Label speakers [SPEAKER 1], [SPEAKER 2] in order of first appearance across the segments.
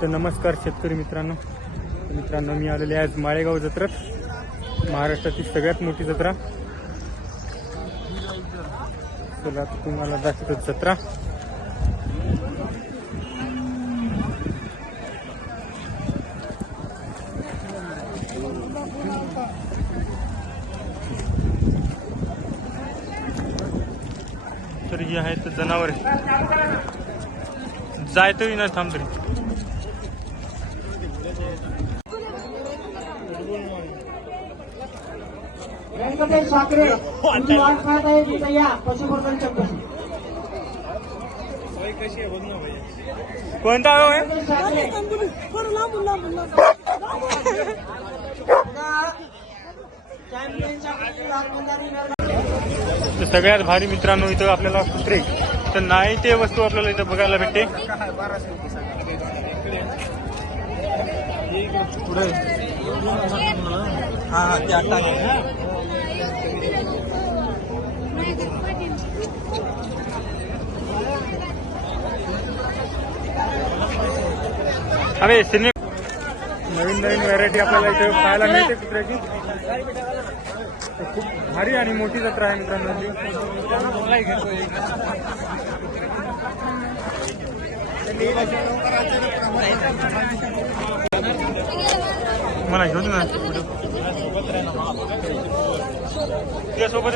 [SPEAKER 1] तर नमस्कार शेतकरी मित्रांनो. मित्रांनो मी आलेले आज माळेगाव जत्रात महाराष्ट्रातील सगळ्यात मोठी जत्रा. चला तुम्हाला दाखवतो जत्रा. तर जी आहेत जनावर. जायतही ना थांब
[SPEAKER 2] व्यंकटेश ठाकरे तुमची वाट पाहत आहे तिथं या पशुप्रधान चौकशी
[SPEAKER 1] कोणता
[SPEAKER 2] व्यंकटेश ठाकरे
[SPEAKER 1] तर सगळ्यात भारी मित्रांनो इथं आपल्याला कुत्रे. तर नाही ते वस्तू आपल्याला इथं बघायला भेटते. अरे सिने नवीन नवीन व्हरायटी आपल्याला इथे पाहायला मिळते कुत्र्याची. तर खूप भारी आणि मोठी जत्रा आहे मित्रांनो. मला घेऊन ना.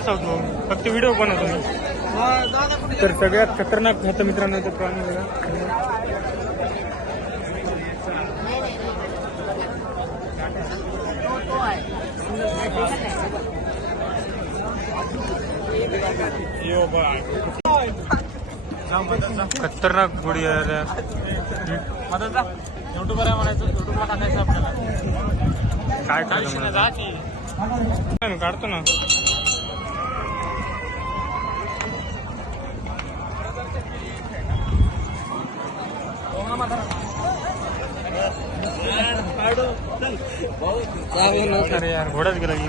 [SPEAKER 1] होतो फक्त व्हिडिओ बनवतो मी. तर सगळ्यात खतरनाक होतं मित्रांनो प्राणी बघा. खतरनाक गोडी आहे रे.
[SPEAKER 3] युट्यूबर आहे म्हणायचं युट्यूबला टाकायचं आपल्याला.
[SPEAKER 1] काय
[SPEAKER 3] काय
[SPEAKER 1] काढतो ना. अरे यार घोडाच गेला की.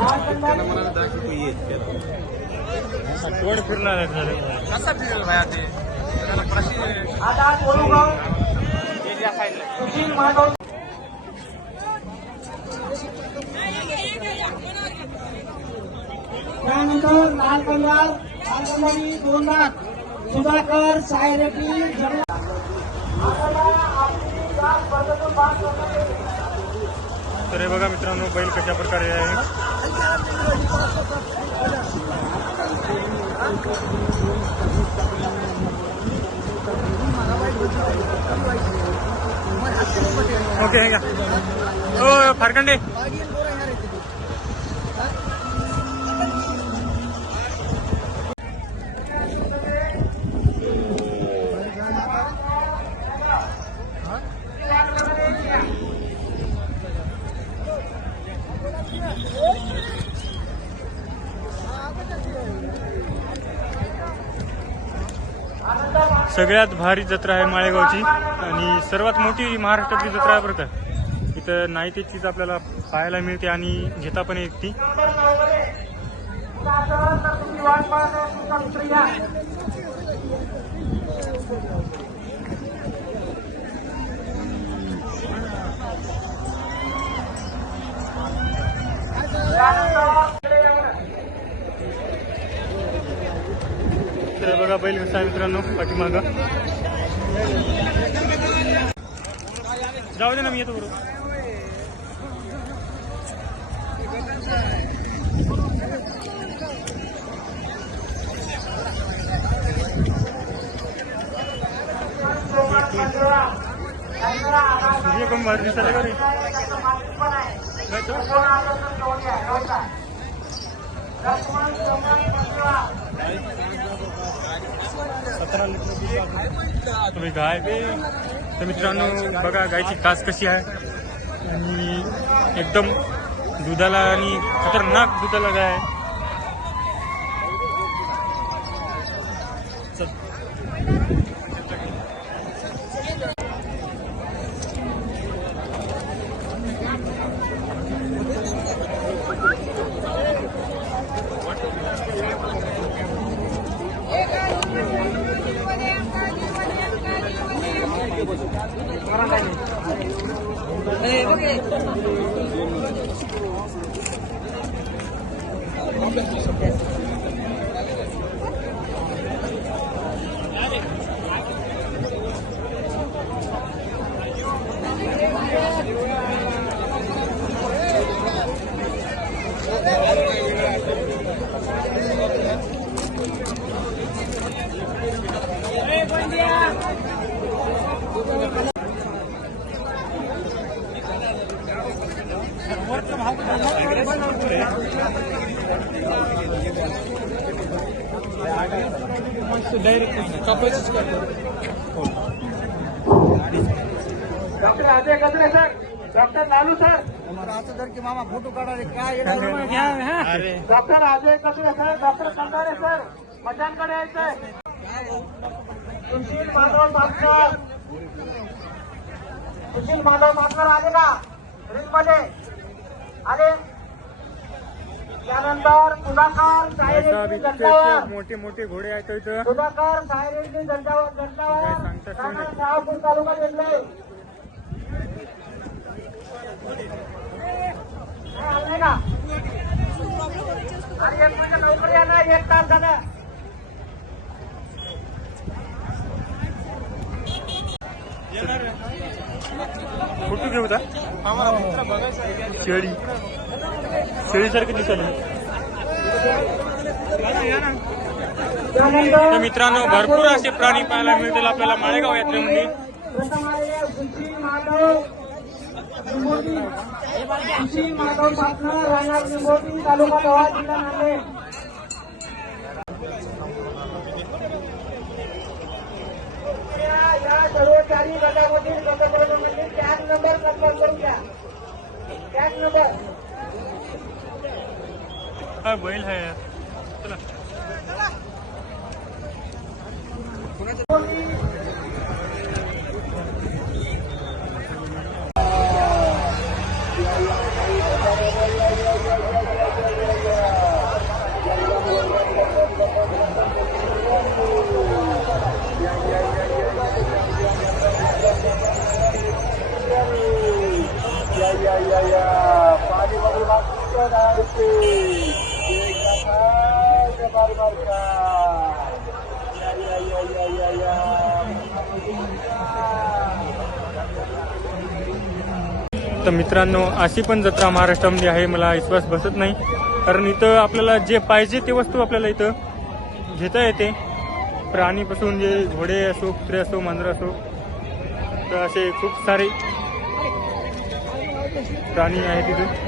[SPEAKER 2] राणा निंबोली
[SPEAKER 1] कोण फिरणार आहे
[SPEAKER 3] कसा फिरेल भाया ते त्याला प्रश्न
[SPEAKER 2] त्यानंतर लाल पंजाब लाल दोन लाख. सुधाकर सायरेड्डी जगला
[SPEAKER 1] तर हे बघा मित्रांनो बैल कशा प्रकारे आहे. ओके हे घ्या ओ सगळ्यात भारी जत्रा आहे माळेगावची. आणि सर्वात मोठी महाराष्ट्रातली जत्रा आहे बरं का. इथं नाही ते चीज आपल्याला पाहायला मिळते आणि घेता पण येते ती बघा बैल कसा आहे मित्रांनो पाठीमागं. जाऊ दे ना मी येतो बरोबर. सूर्य पण बाहेर दिसायला का रे नाही तो?
[SPEAKER 2] लक्ष्मण
[SPEAKER 1] सतरा लिटर तुम्ही गाय बे तर मित्रांनो बघा गायची कास कशी आहे आणि एकदम दुधाला आणि खतरनाक दुधाला गाय आहे.
[SPEAKER 2] Doctor Ajay Gajare sir doctor Lalu sir doctor Ajay Gajare sir doctor Kandare sir मचानकडे यायचंय सुशील माधव मातकर सुशील माधव मातकर आले का मध्ये आले त्यानंतर सुधाकर सायरेड्डी
[SPEAKER 1] मोठे मोठे घोडे आहेत इथं
[SPEAKER 2] सुधाकर सायरेड्डी
[SPEAKER 1] नाही.
[SPEAKER 2] राणा शहापूर तालुका का आणि एक मिनिट लवकर या ना एक तास झाला.
[SPEAKER 1] फोटो घेऊ होता? शेळी. शेळीसारखी दिसली तर मित्रांनो भरपूर असे प्राणी पाहायला मिळतील आपल्याला माळेगाव यात्रेमध्ये.
[SPEAKER 2] तालुका आलेले सुशील माधव निंबोटी सुशील माधव पाटणं राहणार निंबोटी तालुका लोहा जिल्हा नांदेड या या सर्व चारही गटामधील गटप्रधानांनी टॅग नंबर कन्फर्म करून घ्या. टॅग नंबर
[SPEAKER 1] बैल आहे. चला. तर मित्रांनो अशी पण जत्रा महाराष्ट्रामध्ये आहे मला विश्वास बसत नाही. कारण इथं आपल्याला जे पाहिजे ते वस्तू आपल्याला इथं घेता येते. प्राणीपासून जे घोडे असो कुत्रे असो मांजरं असो तर असे खूप सारे प्राणी आहेत तिथे